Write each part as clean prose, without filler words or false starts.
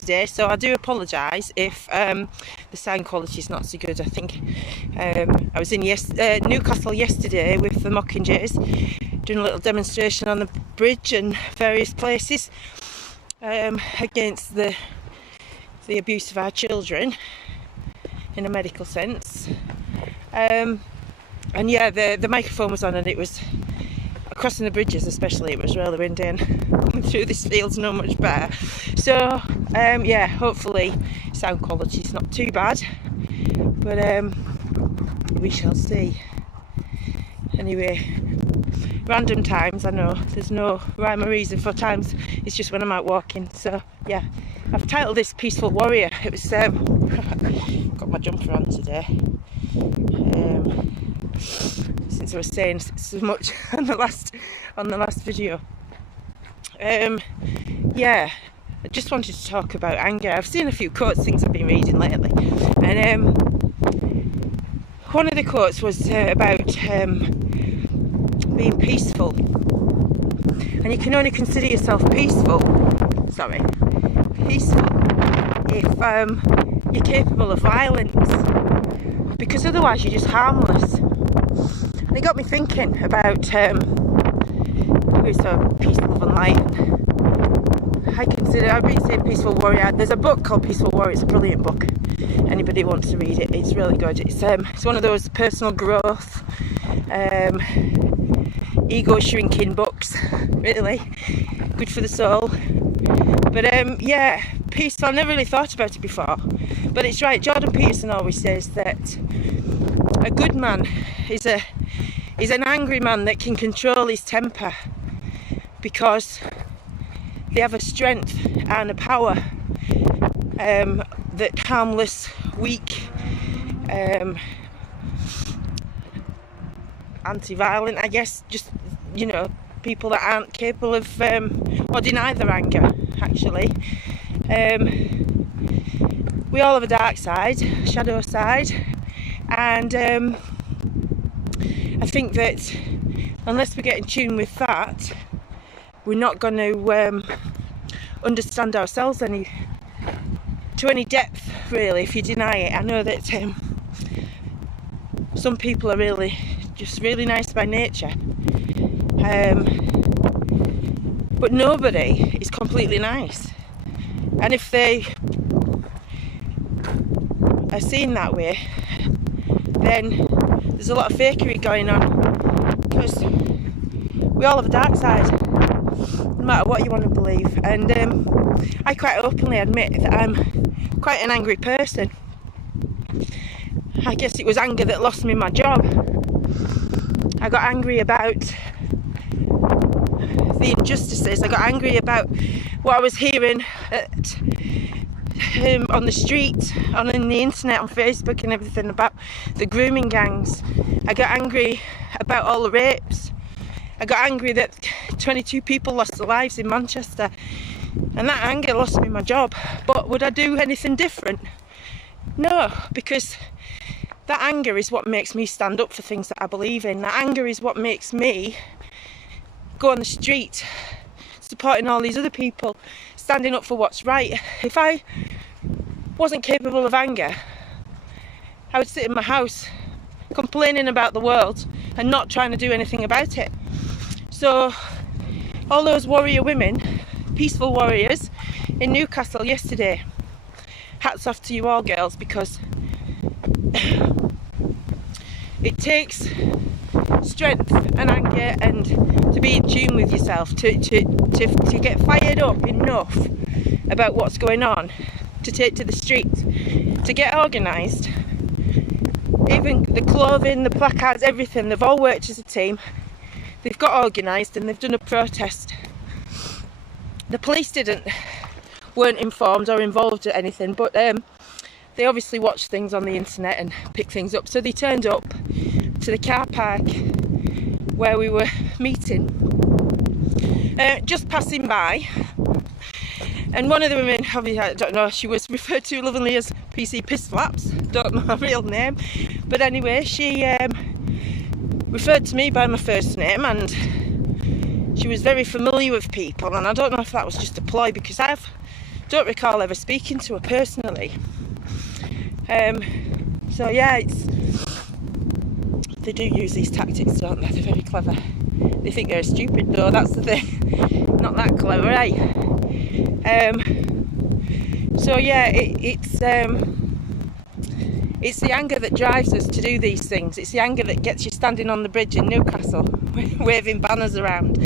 yesterday, so I do apologise if the sound quality is not so good. I think I was in Newcastle yesterday with the Mockingjays, doing a little demonstration on the bridge and various places against the abuse of our children in a medical sense. And yeah, the microphone was on, and it was crossing the bridges especially, it was really windy, and coming through this field's not much better. So yeah, hopefully sound quality is not too bad, but we shall see. Anyway, random times, I know there's no rhyme or reason for times, it's just when I'm out walking. So yeah, I've titled this Peaceful Warrior. It was got my jumper on today, since I was saying so much on the last video. Yeah, I just wanted to talk about anger. I've seen a few quotes, things I've been reading lately, and one of the quotes was about being peaceful, and you can only consider yourself peaceful if you're capable of violence, because otherwise you're just harmless. And it got me thinking about who's so peaceful and light. I've been saying Peaceful Warrior. There's a book called Peaceful Warrior. It's a brilliant book. Anybody wants to read it, it's really good. It's one of those personal growth, ego shrinking books. Really good for the soul. But yeah, peaceful. I never really thought about it before, but it's right. Jordan Peterson always says that a good man is an angry man that can control his temper, because they have a strength and a power that harmless, weak, anti-violent, I guess, just, you know, people that aren't capable of or deny their anger, actually. We all have a dark side, shadow side, and I think that unless we get in tune with that, we're not going to understand ourselves to any depth, really, if you deny it. I know that some people are really nice by nature, but nobody is completely nice, and if they are seen that way, then there's a lot of fakery going on, because we all have a dark side, no matter what you want to believe. And I quite openly admit that I'm quite an angry person. I guess it was anger that lost me my job. I got angry about the injustices. I got angry about what I was hearing on the street, on the internet, on Facebook and everything, about the grooming gangs. I got angry about all the rapes. I got angry that 22 people lost their lives in Manchester, and that anger lost me my job. But would I do anything different? No, because that anger is what makes me stand up for things that I believe in. That anger is what makes me go on the street supporting all these other people, standing up for what's right. If I wasn't capable of anger, I would sit in my house complaining about the world and not trying to do anything about it. So all those warrior women, peaceful warriors in Newcastle yesterday, hats off to you all, girls, because it takes strength and anger and to be in tune with yourself, to get fired up enough about what's going on, to take to the street, to get organised. Even the clothing, the placards, everything, they've all worked as a team. They've got organised and they've done a protest. The police weren't informed or involved at anything, but they obviously watched things on the internet and picked things up. So they turned up to the car park where we were meeting, just passing by, and one of the women, obviously, I don't know, she was referred to lovingly as PC Piss Flaps, don't know her real name, but anyway, she referred to me by my first name, and she was very familiar with people, and I don't know if that was just a ploy, because I've don't recall ever speaking to her personally. So yeah, they do use these tactics, don't they? They're very clever. They think they're stupid though, that's the thing. Not that clever, right? So yeah, it's the anger that drives us to do these things. It's the anger that gets you standing on the bridge in Newcastle, waving banners around.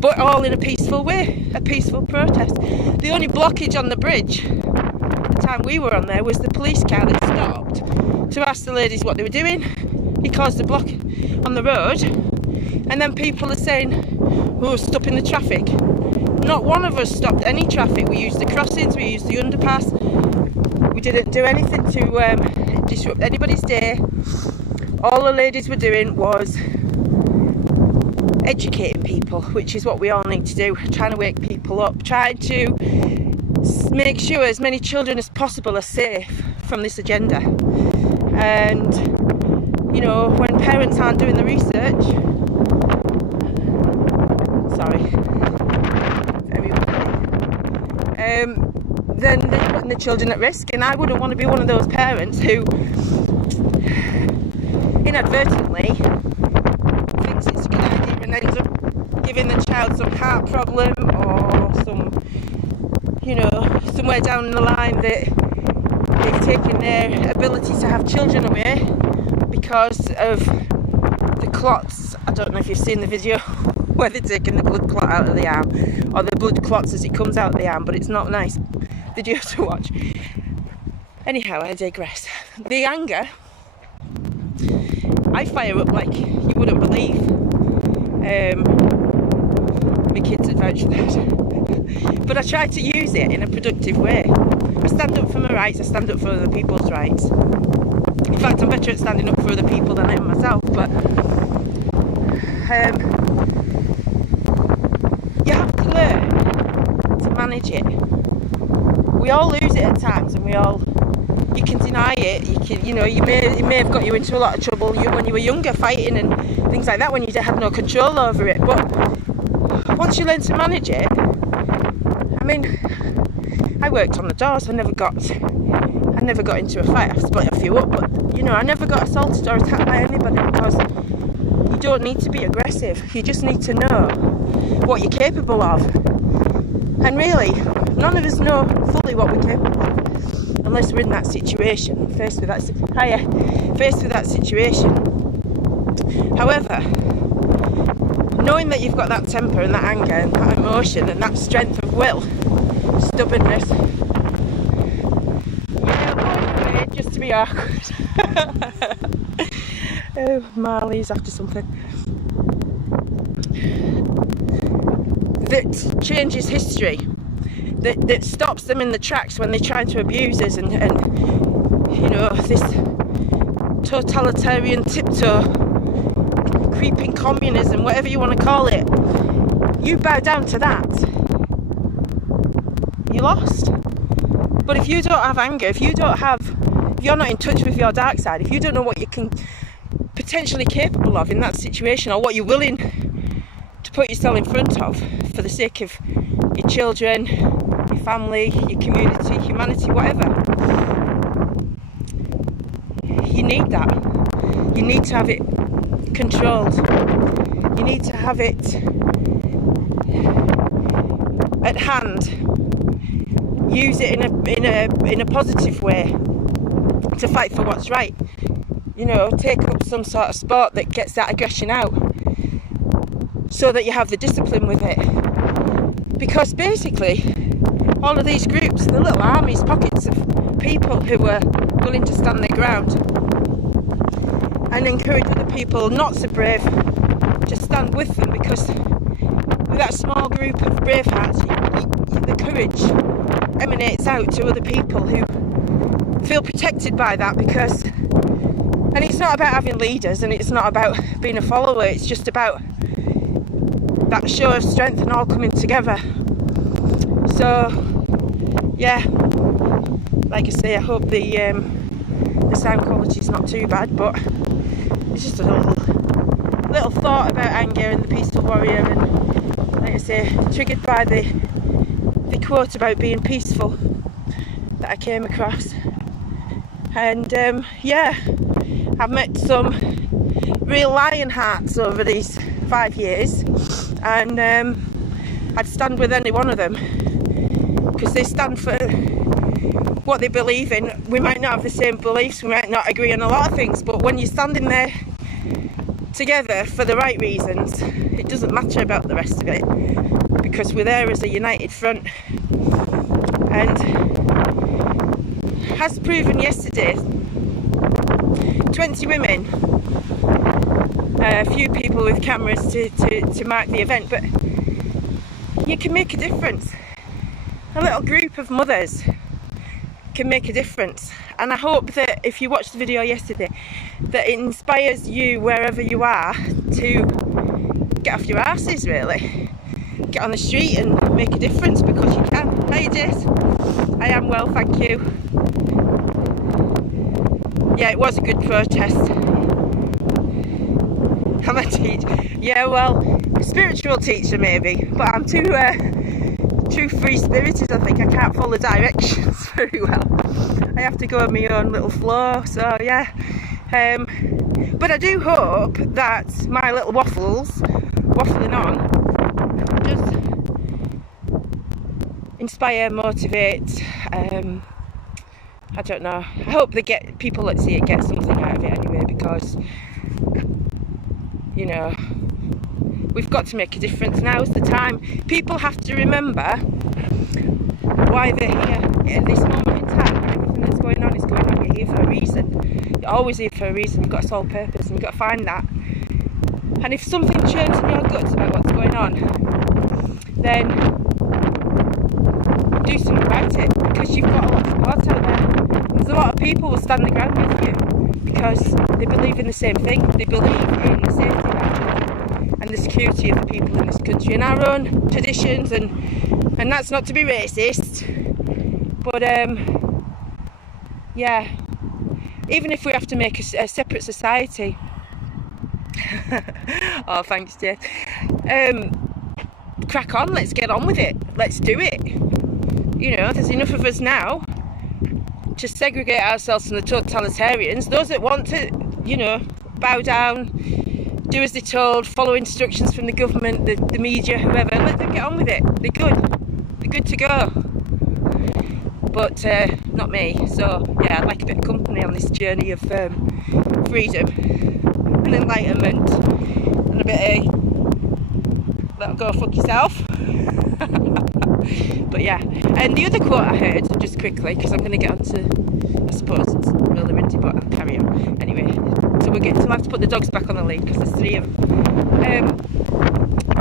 But all in a peaceful way, a peaceful protest. The only blockage on the bridge, the time we were on there, was the police car that stopped to ask the ladies what they were doing. He caused a block on the road, and then people are saying, "Oh, stopping the traffic." Not one of us stopped any traffic. We used the crossings, we used the underpass. We didn't do anything to disrupt anybody's day. All the ladies were doing was educating people, which is what we all need to do, trying to wake people up, trying to make sure as many children as possible are safe from this agenda. And, you know, when parents aren't doing the research, sorry, very windy, then they're putting the children at risk, and I wouldn't want to be one of those parents who inadvertently thinks it's a good idea and ends up giving the child some heart problem or some, you know, somewhere down the line that they've taken their ability to have children away because of the clots. I don't know if you've seen the video where they're taking the blood clot out of the arm, or the blood clots as it comes out of the arm, but it's not nice video to watch. Anyhow, I digress. The anger, I fire up like you wouldn't believe. My kids would vouch for that. But I try to use it in a productive way. I stand up for my rights, I stand up for other people's rights. In fact, I'm better at standing up for other people than I am myself, but you have to learn to manage it. We all lose it at times, and you can deny it. It may have got you into a lot of trouble when you were younger, fighting and things like that, when you had no control over it. But once you learn to manage it, I mean, I worked on the doors. I never got into a fight. I've split a few up, but you know, I never got assaulted or attacked by anybody, because you don't need to be aggressive. You just need to know what you're capable of. And really, none of us know fully what we're capable of unless we're in that situation, faced with that situation. However, knowing that you've got that temper and that anger and that emotion and that strength of will, stubbornness, just to be awkward. Oh, Marley's after something. That changes history, that stops them in the tracks when they're trying to abuse us and you know, this totalitarian tiptoe, creeping communism, whatever you want to call it. You bow down to that, you're lost. But if you don't have anger, if you're not in touch with your dark side, if you don't know what you can potentially capable of in that situation, or what you're willing to put yourself in front of for the sake of your children, your family, your community, humanity, whatever, you need that. You need to have it controlled. You need to have it at hand. Use it in a positive way to fight for what's right. You know, take up some sort of sport that gets that aggression out, so that you have the discipline with it. Because basically, all of these groups, the little armies, pockets of people who are willing to stand their ground and encourage other people not so brave to stand with them, because with that small group of brave hearts, the courage emanates out to other people who feel protected by that. Because, and it's not about having leaders, and it's not about being a follower, it's just about that show of strength and all coming together. So yeah, like I say, I hope the sound quality is not too bad, but it's just a little thought about anger and the peaceful warrior, and like I say, triggered by the the quote about being peaceful that I came across. And yeah, I've met some real lion hearts over these 5 years, and I'd stand with any one of them because they stand for what they believe in. We might not have the same beliefs, we might not agree on a lot of things, but when you're standing there together for the right reasons, it doesn't matter about the rest of it, because we're there as a united front. And as proven yesterday, 20 women, a few people with cameras to mark the event, but you can make a difference. A little group of mothers can make a difference, and I hope that if you watched the video yesterday, that it inspires you wherever you are to get off your asses, really. Get on the street and make a difference, because you can. How you doing? I am well, thank you. Yeah, it was a good protest. I'm a teacher. Yeah, well, a spiritual teacher maybe, but I'm too free-spirited, I think. I can't follow directions very well. I have to go on my own little flow, so yeah. But I do hope that my little waffling on, just inspire, motivate, I don't know. I hope people that see it get something out of it anyway, because, you know, we've got to make a difference. Now's the time. People have to remember why they're here at this moment in time. Everything that's going on is going on. You're here for a reason. You're always here for a reason. You've got a sole purpose, and you've got to find that. And if something churns in your guts about what's going on, then do something about it, because you've got a lot of support out there. There's a lot of people will stand the ground with you because they believe in the same thing. They believe in the safety of our and the security of the people in this country and our own traditions, and that's not to be racist, but yeah, even if we have to make a separate society. Oh, thanks, dear. Crack on, let's get on with it, let's do it. You know, there's enough of us now to segregate ourselves from the totalitarians. Those that want to, you know, bow down, do as they're told, follow instructions from the government, the media, whoever, let them get on with it. They're good to go. But not me. So yeah, I'd like a bit of company on this journey of freedom and enlightenment, and a bit of let go fuck yourself. But yeah, and the other quote I heard, just quickly, because I'm going to get on to, I suppose it's really windy, but I'll carry on anyway. So we'll have to put the dogs back on the lead, because there's 3 of them.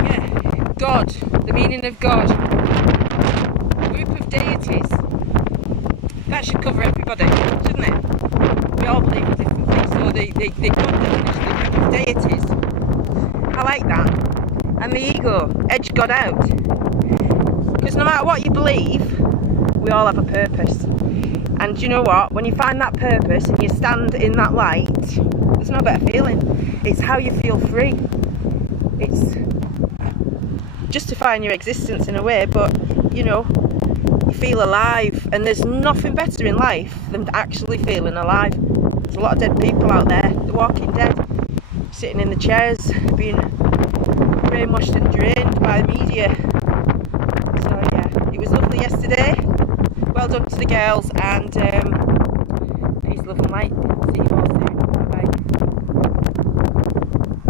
Yeah, God, the meaning of God, a group of deities. That should cover everybody, shouldn't it? We all believe in different things, so the God definition of group of deities, I like that. And the ego, edge God out. Because no matter what you believe, we all have a purpose. And you know what? When you find that purpose and you stand in that light, there's no better feeling. It's how you feel free. It's justifying your existence in a way, but you know, you feel alive. And there's nothing better in life than actually feeling alive. There's a lot of dead people out there, the walking dead, sitting in the chairs, being brainwashed and drained by the media. It was lovely yesterday. Well done to the girls, and peace, love and light. See you all.